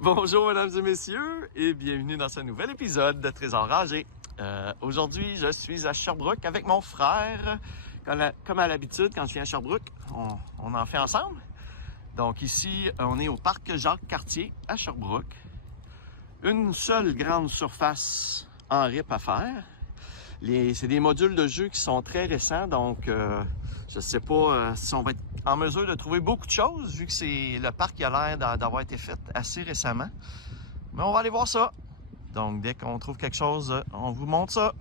Bonjour mesdames et messieurs et bienvenue dans ce nouvel épisode de Trésor Rangé. Aujourd'hui, je suis à Sherbrooke avec mon frère. Comme à l'habitude, quand je viens à Sherbrooke, on en fait ensemble. Donc ici, on est au parc Jacques-Cartier à Sherbrooke. Une seule grande surface en RIP à faire. C'est des modules de jeu qui sont très récents, donc je ne sais pas si on va être en mesure de trouver beaucoup de choses, vu que c'est le parc qui a l'air d'avoir été fait assez récemment. Mais on va aller voir ça. Donc dès qu'on trouve quelque chose, on vous montre ça.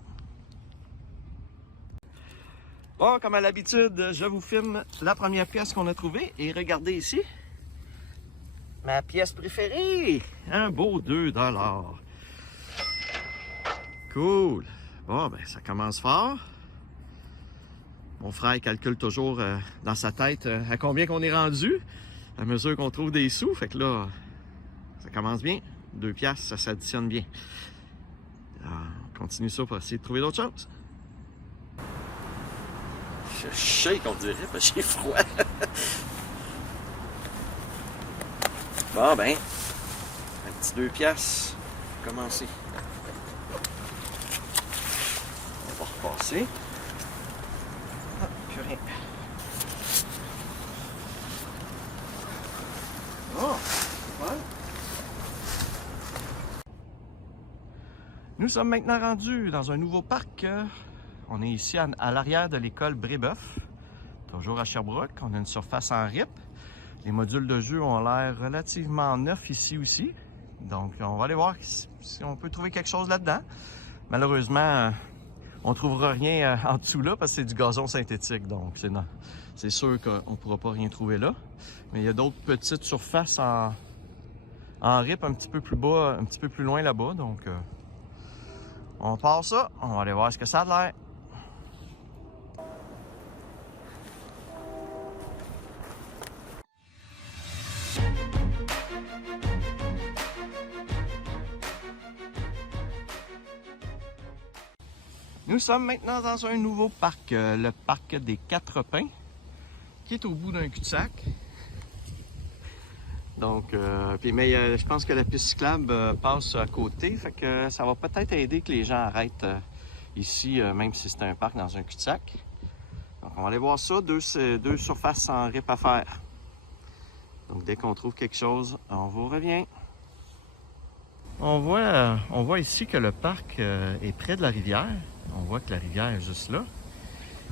Bon, comme à l'habitude, je vous filme la première pièce qu'on a trouvée. Et regardez ici, ma pièce préférée, un beau 2$. Cool. Bon, ben ça commence fort. Mon frère calcule toujours dans sa tête à combien qu'on est rendu, à mesure qu'on trouve des sous. Fait que là, ça commence bien. 2$, ça s'additionne bien. Alors, on continue ça pour essayer de trouver d'autres choses. Je shake, on dirait, parce que j'ai froid. Bon, ben, un petit 2$. Pour commencer. On va repasser. Ah, plus rien. Oh, ouais. Nous sommes maintenant rendus dans un nouveau parc. On est ici à l'arrière de l'école Brébeuf, toujours à Sherbrooke. On a une surface en RIP. Les modules de jeu ont l'air relativement neufs ici aussi. Donc, on va aller voir si on peut trouver quelque chose là-dedans. Malheureusement, on ne trouvera rien en dessous là parce que c'est du gazon synthétique. Donc, c'est sûr qu'on ne pourra pas rien trouver là. Mais il y a d'autres petites surfaces en RIP un petit peu plus bas, un petit peu plus loin là-bas. Donc, on part ça. On va aller voir ce que ça a l'air. Nous sommes maintenant dans un nouveau parc, le parc des Quatre Pins, qui est au bout d'un cul-de-sac. Donc, je pense que la piste cyclable passe à côté, fait que ça va peut-être aider que les gens arrêtent ici, même si c'est un parc dans un cul-de-sac. Donc, on va aller voir ça, deux surfaces en RIP à faire. Donc, dès qu'on trouve quelque chose, on vous revient. On voit ici que le parc est près de la rivière. On voit que la rivière est juste là.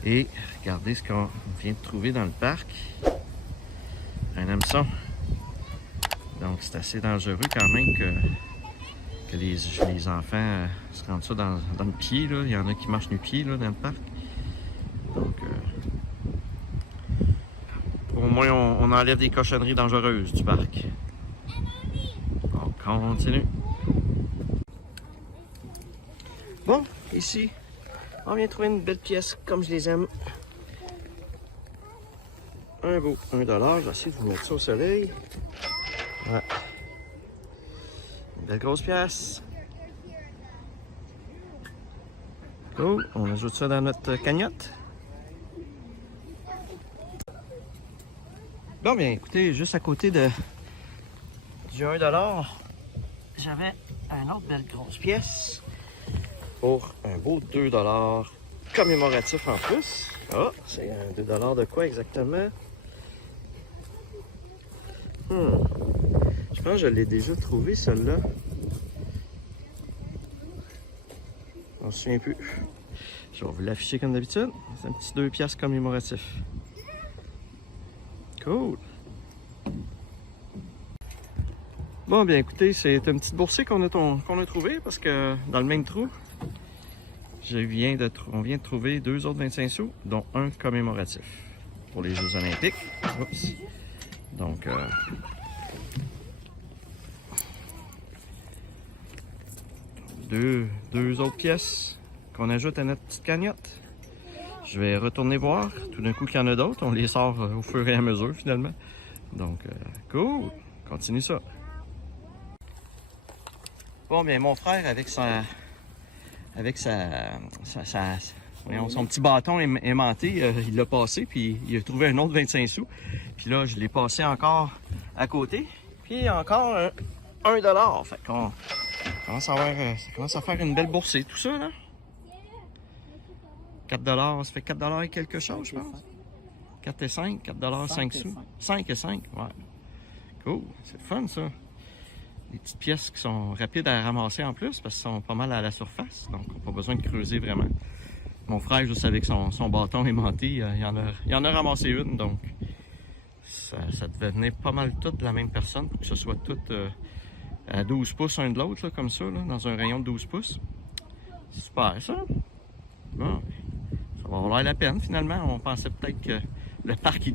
Et regardez ce qu'on vient de trouver dans le parc. Un hameçon. Donc c'est assez dangereux quand même que les enfants se rendent ça dans le pied. Là. Il y en a qui marchent nu-pieds dans le parc. Donc au moins on enlève des cochonneries dangereuses du parc. On continue. Bon, ici, on vient trouver une belle pièce comme je les aime. Un beau 1$. Je vais essayer de vous mettre ça au soleil. Ouais. Une belle grosse pièce. Cool. On ajoute ça dans notre cagnotte. Bon, bien, écoutez, juste à côté du 1$, j'avais une autre belle grosse pièce. Pour un beau 2$ commémoratif en plus. Ah, c'est un 2$ de quoi exactement? Je pense que je l'ai déjà trouvé, celle-là. On se souvient plus. Je vais vous l'afficher comme d'habitude. C'est un petit 2$ commémoratif. Cool! Bon, bien écoutez, c'est une petite boursée qu'on a trouvée parce que dans le même trou, on vient de trouver 2 autres 25 sous, dont un commémoratif pour les Jeux Olympiques. Oups. Donc, deux autres pièces qu'on ajoute à notre petite cagnotte. Je vais retourner voir. Tout d'un coup qu'il y en a d'autres, on les sort au fur et à mesure finalement. Donc, cool! Continue ça. Bon, bien, mon frère, avec voyons, son petit bâton aimanté, il l'a passé, puis il a trouvé un autre 25 sous. Puis là, je l'ai passé encore à côté. Puis encore un $. Fait qu'on commence ça commence à faire une belle boursée, tout ça, là. 4 $, ça fait 4 $ et quelque chose, je pense. 4 et 5, 4 $ 5 sous. 5 et 5, ouais. Cool, c'est fun, ça. Des petites pièces qui sont rapides à ramasser en plus, parce qu'elles sont pas mal à la surface, donc on n'a pas besoin de creuser vraiment. Mon frère, juste avec son bâton aimanté, il en a ramassé une, donc ça devait venir pas mal toutes de la même personne pour que ce soit toutes à 12 pouces un de l'autre, comme ça, là, dans un rayon de 12 pouces. C'est super, ça. Bon, ça va valoir la peine, finalement. On pensait peut-être que le parc, il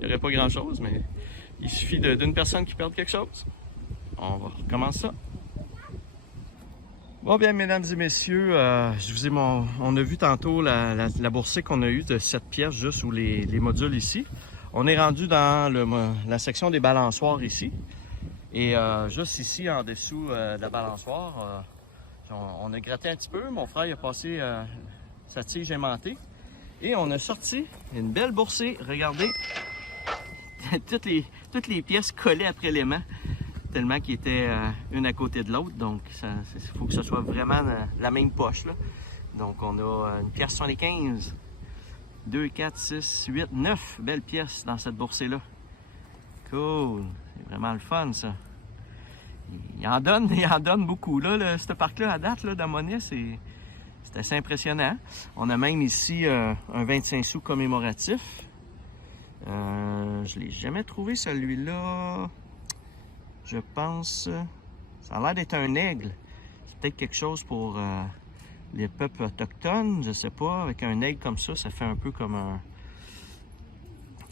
n'y aurait pas grand-chose, mais il suffit d'une personne qui perde quelque chose. On va recommencer ça. Bon bien, mesdames et messieurs, on a vu tantôt la boursée qu'on a eue de 7 pièces juste ou les modules ici. On est rendu dans la section des balançoires ici. Et juste ici, en dessous de la balançoire, on a gratté un petit peu. Mon frère il a passé sa tige aimantée. Et on a sorti une belle boursée. Regardez, toutes les pièces collées après l'aimant. Tellement qu'ils étaient une à côté de l'autre, donc il faut que ce soit vraiment la même poche, là. Donc on a une pièce 75, 2, 4, 6, 8, 9 belles pièces dans cette boursée-là. Cool, c'est vraiment le fun ça. Il en donne beaucoup. Là, ce parc-là à date là, d'Ammonais, c'est assez impressionnant. On a même ici un 25 sous commémoratif. Je ne l'ai jamais trouvé celui-là. Je pense, ça a l'air d'être un aigle. C'est peut-être quelque chose pour les peuples autochtones, je sais pas. Avec un aigle comme ça fait un peu comme un...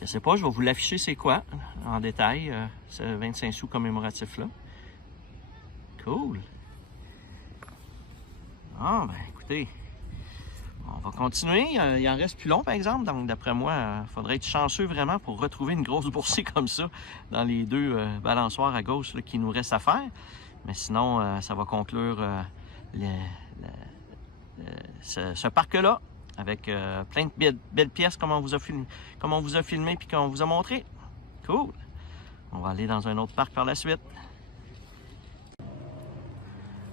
Je sais pas, je vais vous l'afficher c'est quoi, en détail, ce 25 sous commémoratif-là. Cool. Ah, ben écoutez, on va continuer. Il en reste plus long, par exemple. Donc, d'après moi, il faudrait être chanceux vraiment pour retrouver une grosse boursée comme ça dans les deux balançoires à gauche là, qui nous reste à faire. Mais sinon, ça va conclure ce parc-là avec plein de belles pièces comme on vous a filmé puis qu'on vous a montré. Cool! On va aller dans un autre parc par la suite.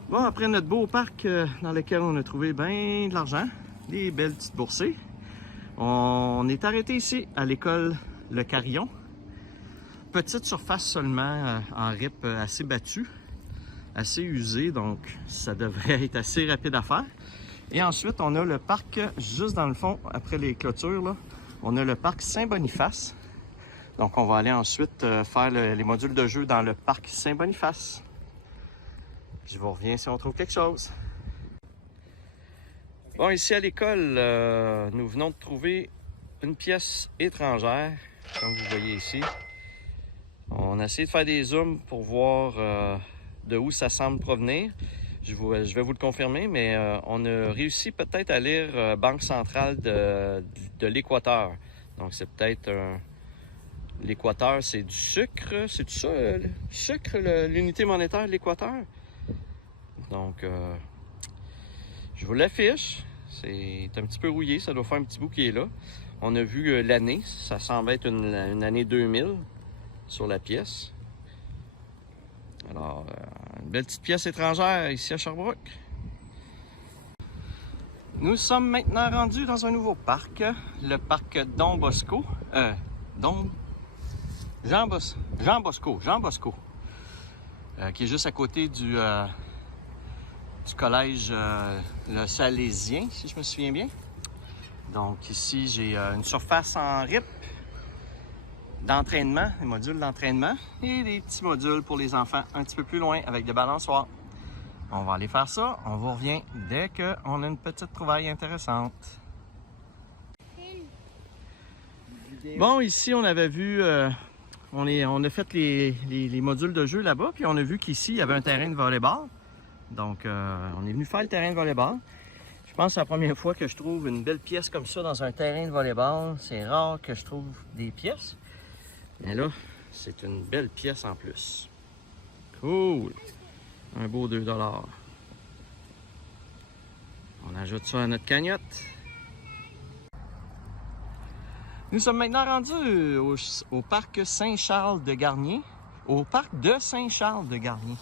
Bon, après notre beau parc dans lequel on a trouvé bien de l'argent, des belles petites boursées. On est arrêté ici à l'école Le Carillon. Petite surface seulement en RIP assez battue, assez usée, donc ça devrait être assez rapide à faire. Et ensuite, on a le parc juste dans le fond, après les clôtures, là, on a le parc Saint-Boniface. Donc on va aller ensuite faire les modules de jeu dans le parc Saint-Boniface. Je vous reviens si on trouve quelque chose. Bon, ici à l'école, nous venons de trouver une pièce étrangère, comme vous voyez ici. On a essayé de faire des zooms pour voir de où ça semble provenir. Je vais vous le confirmer, mais on a réussi peut-être à lire Banque centrale de l'Équateur. Donc c'est peut-être l'Équateur, c'est du sucre, c'est ça, le sucre, l'unité monétaire de l'Équateur? Donc, je vous l'affiche. C'est un petit peu rouillé, ça doit faire un petit bout qui est là. On a vu l'année, ça semble être une année 2000 sur la pièce. Alors, une belle petite pièce étrangère ici à Sherbrooke. Nous sommes maintenant rendus dans un nouveau parc, le parc Don Bosco. Jean Bosco, qui est juste à côté du collège Le Salésien, si je me souviens bien. Donc ici, j'ai une surface en RIP d'entraînement, des modules d'entraînement et des petits modules pour les enfants un petit peu plus loin avec des balançoires. On va aller faire ça. On vous revient dès qu'on a une petite trouvaille intéressante. Bon, ici, on avait vu... on a fait les modules de jeu là-bas, puis on a vu qu'ici, il y avait un terrain de volleyball. Donc, on est venu faire le terrain de volleyball. Je pense que c'est la première fois que je trouve une belle pièce comme ça dans un terrain de volleyball. C'est rare que je trouve des pièces. Mais là, c'est une belle pièce en plus. Cool! Un beau 2 $. On ajoute ça à notre cagnotte. Nous sommes maintenant rendus au parc Saint-Charles-de-Garnier. Au parc de Saint-Charles-de-Garnier.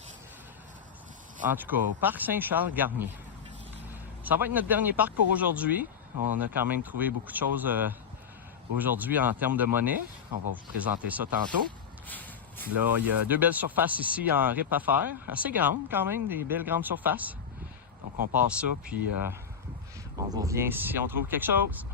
En tout cas, au parc Saint-Charles-Garnier. Ça va être notre dernier parc pour aujourd'hui. On a quand même trouvé beaucoup de choses aujourd'hui en termes de monnaie. On va vous présenter ça tantôt. Là, il y a 2 belles surfaces ici en RIP à faire. Assez grandes quand même, des belles grandes surfaces. Donc on passe ça, puis on vous revient si on trouve quelque chose.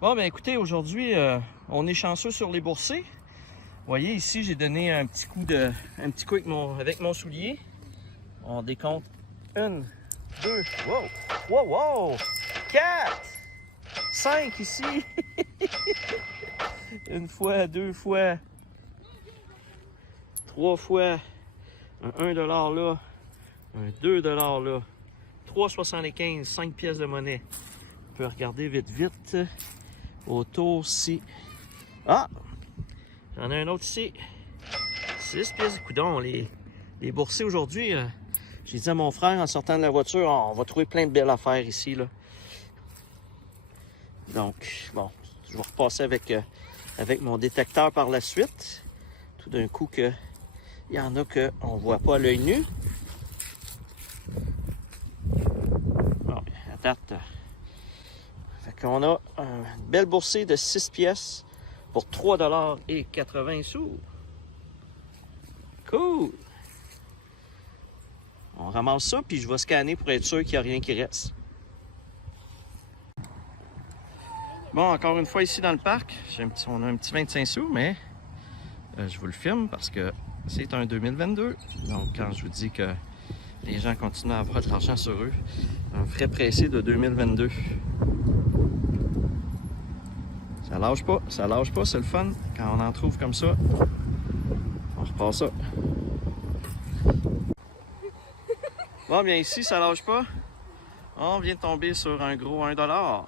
Bon, ben écoutez, aujourd'hui, on est chanceux sur les boursiers. Vous voyez, ici, j'ai donné un petit coup avec mon soulier. On décompte 1, 2, wow, 4, 5 ici. Une fois, 2 fois, 3 fois, un 1 $ là, un 2 $ là, 3,75, 5 pièces de monnaie. On peut regarder vite. Autour ici. Ah! J'en ai un autre ici. 6 pièces de coudon. Les boursiers aujourd'hui, j'ai dit à mon frère en sortant de la voiture, on va trouver plein de belles affaires ici, là. Donc, bon, je vais repasser avec mon détecteur par la suite. Tout d'un coup, il y en a qu'on ne voit pas à l'œil nu. Bon, à date. Fait qu'on a une belle boursée de 6 pièces pour 3,80 $. Cool! On ramasse ça, puis je vais scanner pour être sûr qu'il n'y a rien qui reste. Bon, encore une fois ici dans le parc, on a un petit 25 sous, mais je vous le filme parce que c'est un 2022. Donc, quand je vous dis que les gens continuent à avoir de l'argent sur eux, un frais pressé de 2022. Ça lâche pas, c'est le fun. Quand on en trouve comme ça, on repart ça. Bon, bien ici, ça lâche pas. On vient de tomber sur un gros 1 $.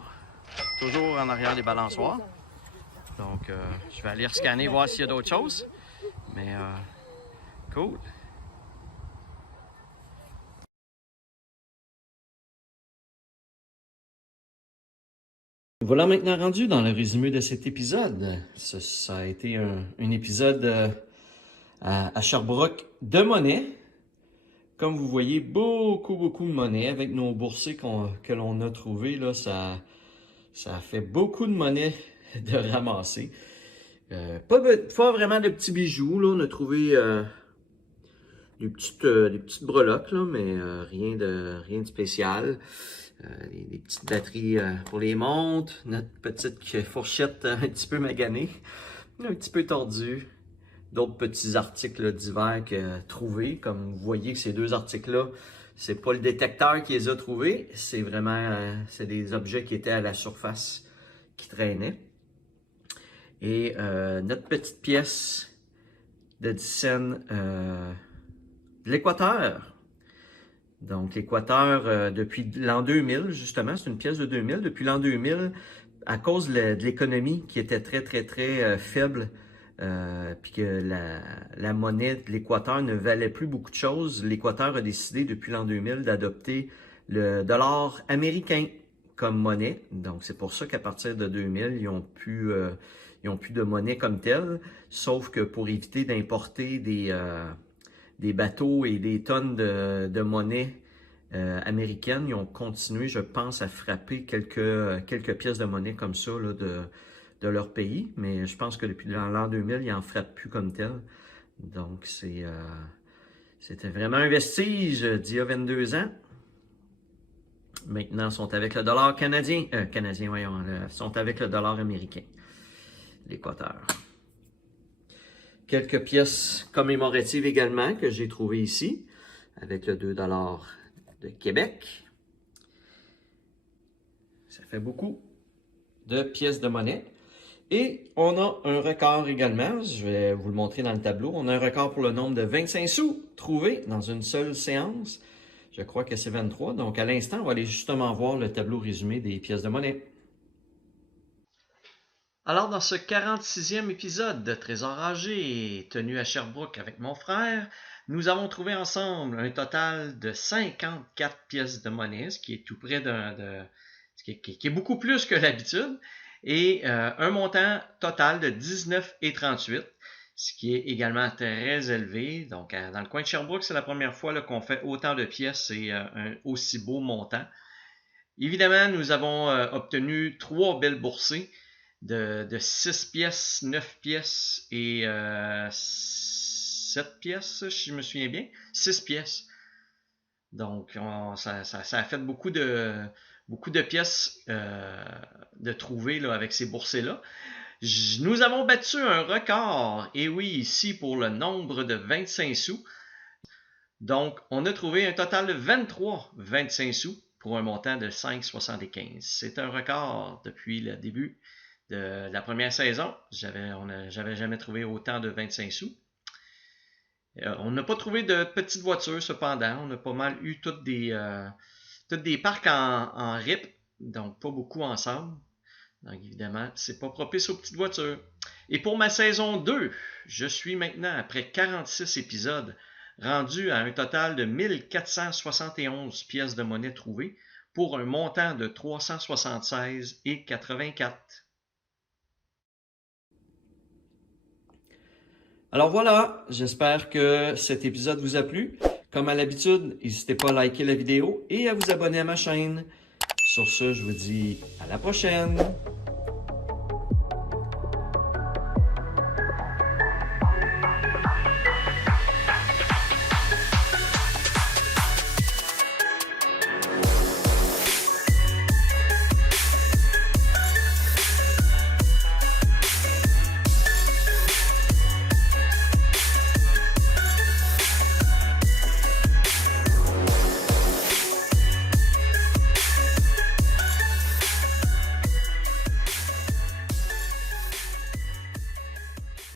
Toujours en arrière des balançoires. Donc, je vais aller rescanner, voir s'il y a d'autres choses. Mais, cool. Voilà maintenant rendu dans le résumé de cet épisode. Ça a été un épisode à Sherbrooke de monnaie. Comme vous voyez, beaucoup de monnaie avec nos boursiers que l'on a trouvés. Là, ça a fait beaucoup de monnaie de ramasser. Pas vraiment de petits bijoux. Là. On a trouvé des petites breloques, là, mais rien de spécial. Des petites batteries pour les montres, notre petite fourchette un petit peu maganée, un petit peu tordue, d'autres petits articles divers trouvés. Comme vous voyez que ces 2 articles-là, c'est pas le détecteur qui les a trouvés, c'est vraiment c'est des objets qui étaient à la surface qui traînaient. Et notre petite pièce de 10 cents de l'Équateur. Donc, l'Équateur, depuis l'an 2000, justement, c'est une pièce de 2000. Depuis l'an 2000, à cause de l'économie qui était très faible, puis que la monnaie de l'Équateur ne valait plus beaucoup de choses, l'Équateur a décidé depuis l'an 2000 d'adopter le dollar américain comme monnaie. Donc, c'est pour ça qu'à partir de 2000, ils n'ont plus de monnaie comme telle, sauf que pour éviter d'importer des bateaux et des tonnes de monnaie américaines, ils ont continué, je pense, à frapper quelques pièces de monnaie comme ça là, de leur pays. Mais je pense que depuis l'an 2000, ils n'en frappent plus comme tel. Donc, c'était vraiment un vestige d'il y a 22 ans. Maintenant, ils sont avec le dollar canadien. Voyons, sont avec le dollar américain. L'Équateur. Quelques pièces commémoratives également que j'ai trouvées ici, avec le 2 de Québec. Ça fait beaucoup de pièces de monnaie. Et on a un record également, je vais vous le montrer dans le tableau. On a un record pour le nombre de 25 sous trouvés dans une seule séance. Je crois que c'est 23. Donc à l'instant, on va aller justement voir le tableau résumé des pièces de monnaie. Alors dans ce 46e épisode de Trésor âgé, tenu à Sherbrooke avec mon frère, nous avons trouvé ensemble un total de 54 pièces de monnaie, ce qui est tout près qui est beaucoup plus que l'habitude, et un montant total de 19,38, ce qui est également très élevé. Donc dans le coin de Sherbrooke, c'est la première fois qu'on fait autant de pièces et un aussi beau montant. Évidemment, nous avons obtenu 3 belles boursées de 6 pièces, 9 pièces et 7 pièces, si je me souviens bien. 6 pièces. Donc, ça a fait beaucoup de pièces de trouver là, avec ces boursées-là. Nous avons battu un record, et oui, ici pour le nombre de 25 sous. Donc, on a trouvé un total de 25 sous pour un montant de 5,75. C'est un record depuis le début de la première saison. J'avais jamais trouvé autant de 25 sous. On n'a pas trouvé de petites voitures cependant. On a pas mal eu toutes des parcs en RIP, donc pas beaucoup ensemble. Donc évidemment, c'est pas propice aux petites voitures. Et pour ma saison 2, je suis maintenant, après 46 épisodes, rendu à un total de 1471 pièces de monnaie trouvées pour un montant de 376,84. Alors voilà, j'espère que cet épisode vous a plu. Comme à l'habitude, n'hésitez pas à liker la vidéo et à vous abonner à ma chaîne. Sur ce, je vous dis à la prochaine!